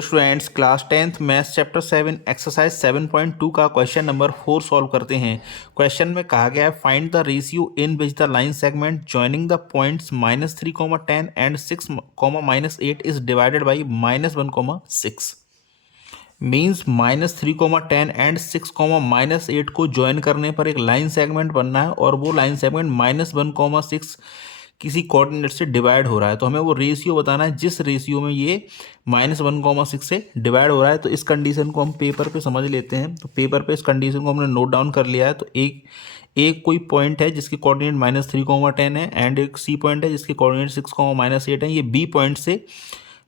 Students class 10th maths chapter 7 exercise 7.2 का question number 4 solve करते हैं। क्वेश्चन में कहा गया है find the ratio in which the line segment joining the points -3, 10 and 6, -8 is divided by -1, 6। Means -3, 10 and 6, -8 को join करने पर एक लाइन सेगमेंट बनना है और वो लाइन सेगमेंट -1, 6 किसी कोऑर्डिनेट से डिवाइड हो रहा है। तो हमें वो रेशियो बताना है जिस रेशियो में ये -1, 6 से डिवाइड हो रहा है। तो इस कंडीशन को हम पेपर पे समझ लेते हैं। तो पेपर पे इस कंडीशन को हमने नोट डाउन कर लिया है। तो एक कोई पॉइंट है जिसके कोऑर्डिनेट -3, 10 है एंड एक सी पॉइंट है जिसके कोऑर्डिनेट 6, -8 है। ये बी पॉइंट से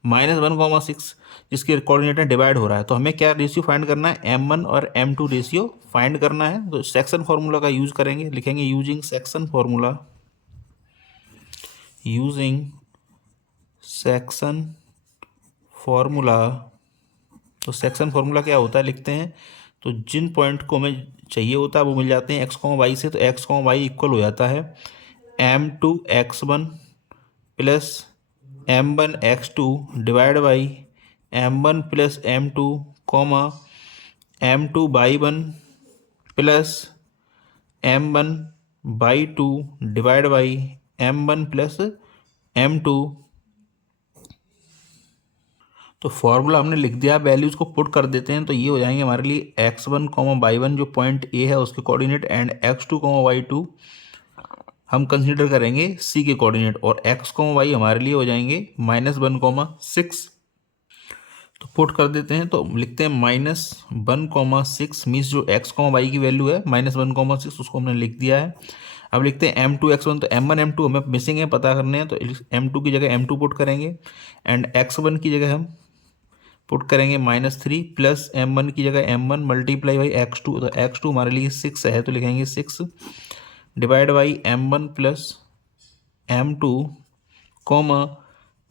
-1, 6 जिसके कोऑर्डिनेट डिवाइड हो रहा है। तो हमें क्या रेशियो फाइंड करना है, m1 और m2 रेशियो फाइंड करना है। तो सेक्शन फार्मूला का यूज करेंगे, लिखेंगे using section formula, using section formula. तो सेक्शन फार्मूला क्या होता है लिखते हैं। तो जिन पॉइंट को हमें चाहिए होता है वो मिल जाते हैं x, y से। तो x, y इक्वल हो जाता है m2 x1 plus m1 x2 divide by m1 plus m2 comma m2 by 1 plus m1 by 2 divide by m1 plus m2। तो फॉर्मूला हमने लिख दिया, वैल्यूज को पुट कर देते हैं। तो ये हो जाएंगे हमारे लिए x1, y1 जो पॉइंट ए है उसके कोऑर्डिनेट एंड x2, y2 हम कंसीडर करेंगे सी के कोऑर्डिनेट और x, y हमारे लिए हो जाएंगे -1, 6। तो पुट कर देते हैं। तो लिखते हैं -1, 6 मीन्स जो x, y की वैल्यू है -1, 6 उसको हमने लिख दिया है। अब लिखते हैं m2 x1। तो m1 m2 हमें मिसिंग है, पता करने हैं। तो m2 की जगह m2 पुट करेंगे एंड x1 की जगह हम पुट करेंगे -3 प्लस m1 की जगह m1 मल्टीप्लाई बाई x2। तो x2 हमारे लिए 6 है तो लिखेंगे 6 divide by m1 plus m2 comma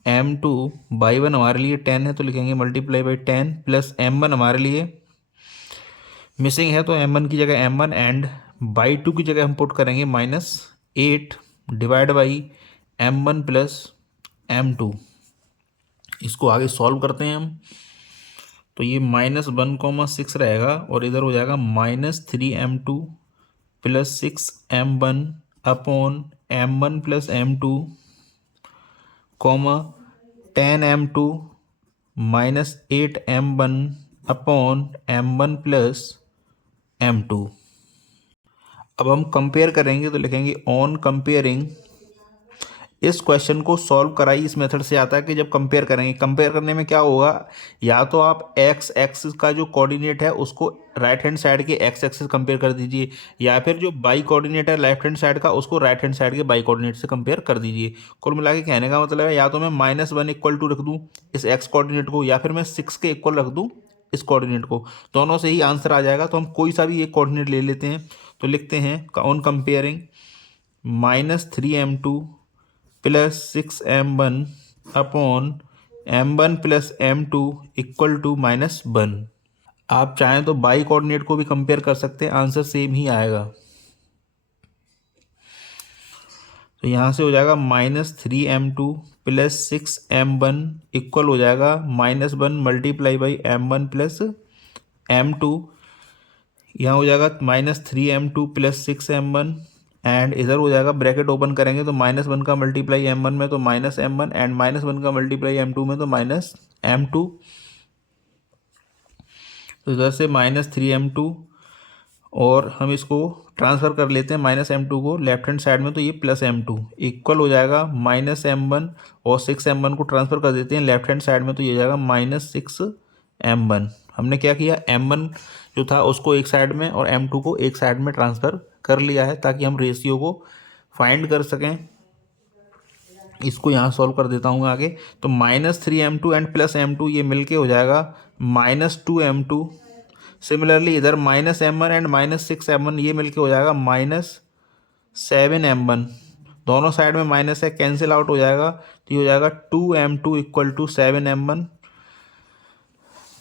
m2 by 1 हमारे लिए 10 है तो लिखेंगे मल्टीप्लाई बाई 10 प्लस m1 हमारे लिए मिसिंग है तो m1 की जगह m1 एंड बाई 2 की जगह हम पुट करेंगे -8 divide by m1 plus m2। इसको आगे सॉल्व करते हैं हम। तो ये -1, 6 रहेगा और इधर हो जाएगा -3m2 plus 6m1 upon m1 plus m2 comma 10m2 -8m1 upon m1 plus m2। अब हम कंपेयर करेंगे तो लिखेंगे ऑन कंपेयरिंग। इस क्वेश्चन को सॉल्व कराई इस मेथड से आता है कि जब कंपेयर करेंगे, कंपेयर करने में क्या होगा, या तो आप एक्स एक्सिस का जो कोऑर्डिनेट है उसको राइट हैंड साइड के एक्स एक्सिस कंपेयर कर दीजिए, या फिर जो बाई कोऑर्डिनेट है लेफ्ट हैंड साइड का उसको राइट हैंड साइड के बाई कोऑर्डिनेट से कंपेयर कर दीजिए। कुल मिला के कहने का मतलब है या तो मैं -1 = रख दूँ इस एक्स कोऑर्डिनेट को, या फिर मैं 6 के इक्वल रख दूँ इस कोऑर्डिनेट को। दोनों से ही आंसर आ जाएगा। तो हम कोई सा भी एक कोऑर्डिनेट ले लेते हैं। तो लिखते हैं on comparing -3m2 plus 6m1 upon m1 plus m2 equal to -1। आप चाहें तो बाई कोऑर्डिनेट को भी कंपेयर कर सकते हैं, आंसर सेम ही आएगा। तो यहाँ से हो जाएगा -3m2 प्लस 6m1 इक्वल हो जाएगा -1 multiply by m1 plus m2। यहाँ हो जाएगा -3m2 प्लस 6m1 एंड इधर हो जाएगा ब्रैकेट ओपन करेंगे तो -1 का मल्टीप्लाई m1 में तो -m1 एंड -1 का मल्टीप्लाई m2 में तो -m2। तो इधर से -3m2 और हम इसको ट्रांसफ़र कर लेते हैं -m2 को लेफ्ट हैंड साइड में। तो ये +m2 इक्वल हो जाएगा -m1 और 6m1 को ट्रांसफ़र कर देते हैं लेफ्ट हैंड साइड में। तो ये हो जाएगा -6m1। हमने क्या किया, m1 जो था उसको एक साइड में और m2 को एक साइड में ट्रांसफ़र कर लिया है ताकि हम रेशियो को फाइंड कर सकें। इसको यहाँ सॉल्व कर देता हूँ आगे। तो -3m2 एंड +m2 ये मिलके हो जाएगा -2m2। सिमिलरली इधर -m1 एंड -6m1 ये मिलके हो जाएगा -7m1। दोनों साइड में माइनस है, कैंसिल आउट हो जाएगा। तो ये हो जाएगा 2m2 इक्वल टू 7m1।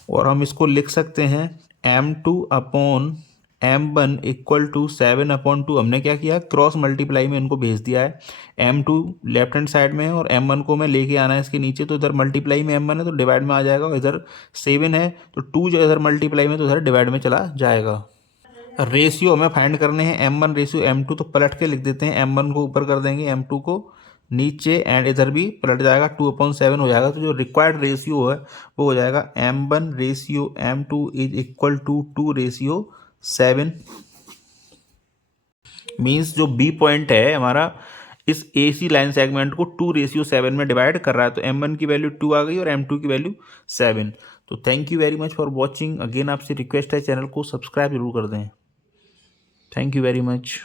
और हम इसको लिख सकते हैं m2 upon M1 equal to 7/2 हमने क्या किया, क्रॉस मल्टीप्लाई में इनको भेज दिया है। M2 लेफ्ट हैंड साइड में है और M1 को मैं लेके आना है इसके नीचे, तो इधर मल्टीप्लाई में M1 है तो डिवाइड में आ जाएगा, और इधर 7 है तो 2 जो इधर मल्टीप्लाई में तो इधर डिवाइड में चला जाएगा। रेशियो हमें फाइंड करने हैं M1 रेशियो M2, तो पलट के लिख देते हैं, M1 को ऊपर कर देंगे, M2 को नीचे, एंड इधर भी पलट जाएगा, 2/7 हो जाएगा। तो जो रिक्वायर्ड रेशियो है वो हो जाएगा M1 ratio M2 is equal to 2/7। Means जो बी पॉइंट है हमारा इस ए सी लाइन सेगमेंट को 2/7 में डिवाइड कर रहा है, तो M1 की वैल्यू 2 आ गई और M2 की वैल्यू 7। तो thank you very much for watching. Again आपसे रिक्वेस्ट है, चैनल को सब्सक्राइब जरूर कर दें। Thank you very much.